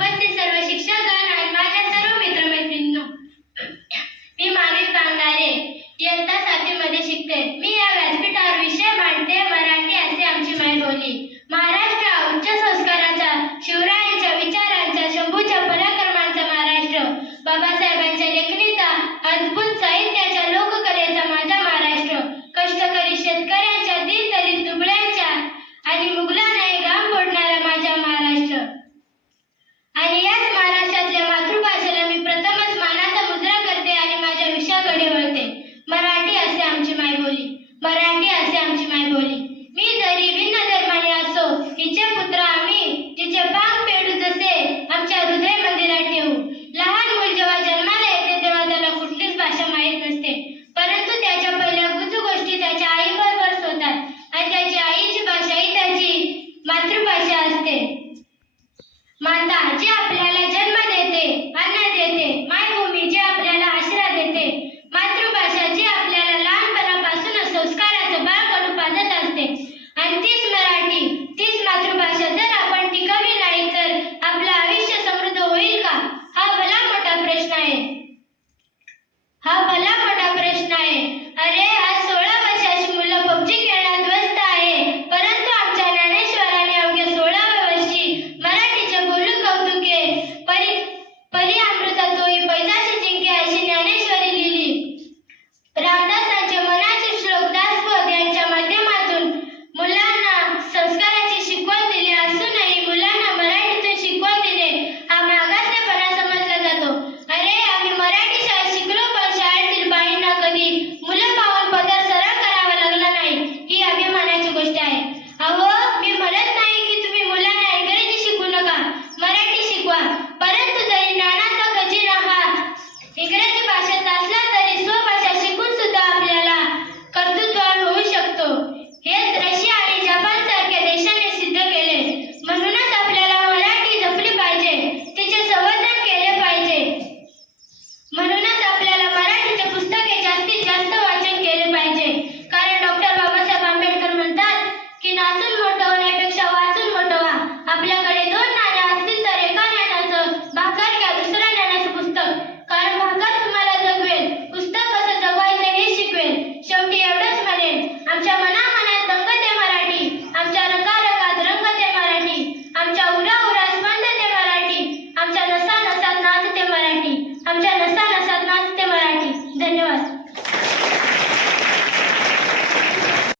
उपस्थित सर्व शिक्षकगण आणि माझ्या सर्व मित्रमैत्रिणींनो, मी मानवी पांगारे इयत्ता 7वी मध्ये शिकते. मी या व्यासपीठावर विषय मांडते मराठी असे आमची मायबोली. महाराष्ट्र हा उच्च संस्काराचा, शिवरायांच्या विचारांचा, शंभूच्या पराक्रमांचा महाराष्ट्र, बाबासाहेबांच्या लेखणीचा, अद्भुत साहित्याच्या, लोककलेचा माझा महाराष्ट्र, कष्टकरी शेतकऱ्यांच्या, दीनदलित दुबळ्यांच्या आणि मुघलांनाही घाम फोडणारा माझा महाराष्ट्र. आणि याच महाराष्ट्रातल्या मातृभाषेला मी प्रथमच मानाचा मुजरा करते आणि माझ्या विषयाकडे वळते. मराठी असे आमची मायबोली, मराठी असे आमची मायबोली. मी जरी भिन्न धर्माने असो, हिचे पुत्र आम्ही, तिचे पांग पेडू जसे आमच्या हृदय मंदिरात ठेवू. लहान मूल जेव्हा जन्माला येते तेव्हा त्याला कुठलीच भाषा माहीत नसते, परंतु त्याच्या पहिल्या गुजू गोष्टी त्याच्या आईबरोबर होतात आणि त्याची आईची भाषा ही त्याची मातृभाषा असते. माता जी आपल्याला